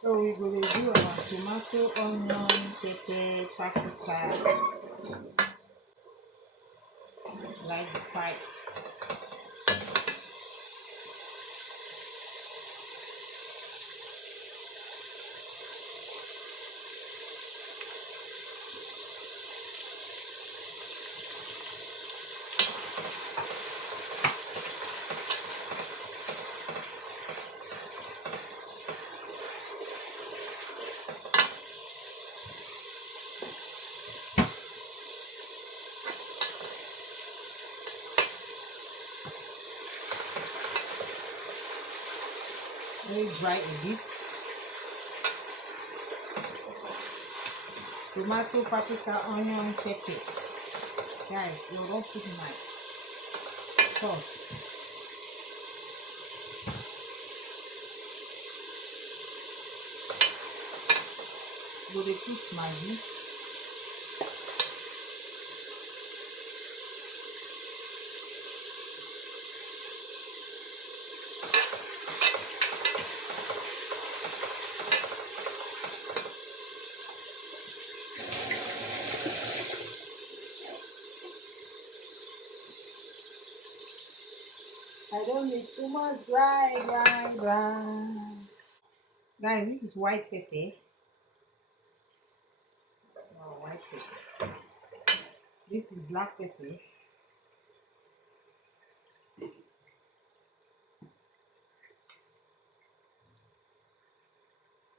So we go to do our tomato, onion, pepper, paprika, like the fried. Very dry a bit. Tomato, paprika, onion, pepper. Guys, you don't put my sauce. Go to put Maggi. I don't need too much dry. Guys, this is white pepper. Oh, white pepper. This is black pepper.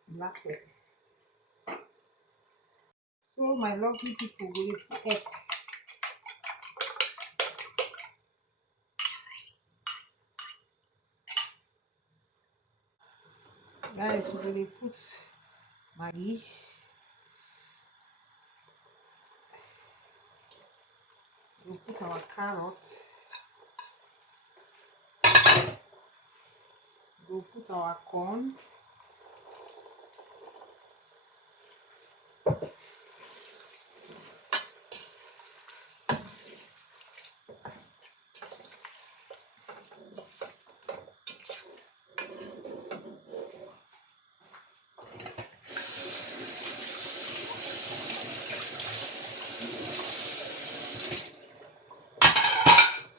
Black pepper. So my lovely people will put egg. Guys, we will put Maggi. We'll put our carrot. We'll put our corn.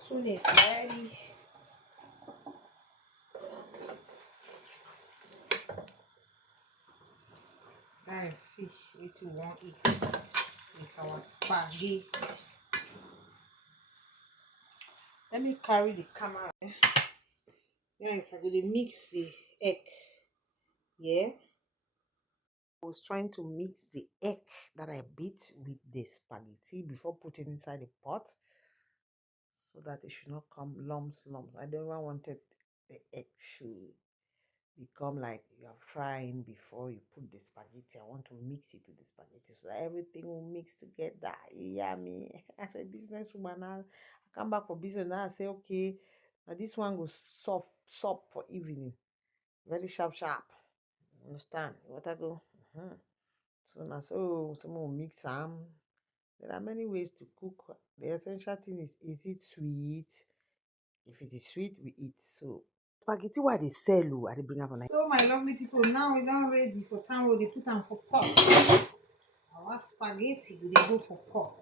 Soon it's ready. Guys, see what we want it with our spaghetti. Let me carry the camera. Guys, I'm going to mix the egg. Yeah. I was trying to mix the egg that I beat with the spaghetti before putting inside the pot so that it should not come lumps. I never wanted the egg should become like you are frying before you put the spaghetti. I want to mix it with the spaghetti so that everything will mix together. Yeah, me as a businesswoman, I come back for business and I say, okay, now this one goes soft for evening. Very sharp. Understand? What I go? So now someone will mix some. There are many ways to cook. The essential thing is it sweet? If it is sweet, we eat. So spaghetti why they sell I they bring up on. So my lovely people, now we done ready for time where they put them for pot. Our spaghetti we dey go for pot.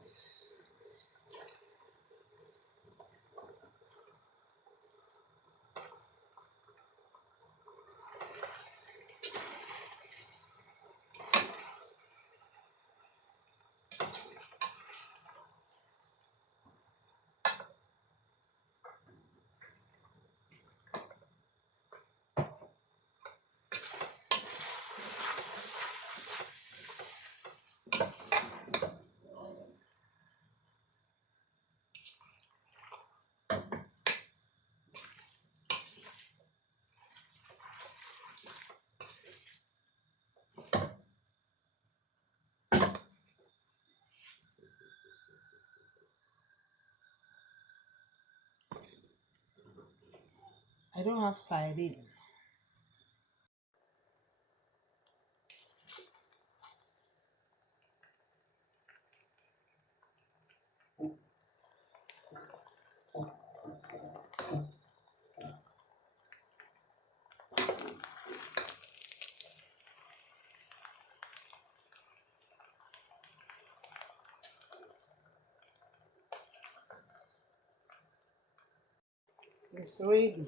I don't have sardine. It's ready.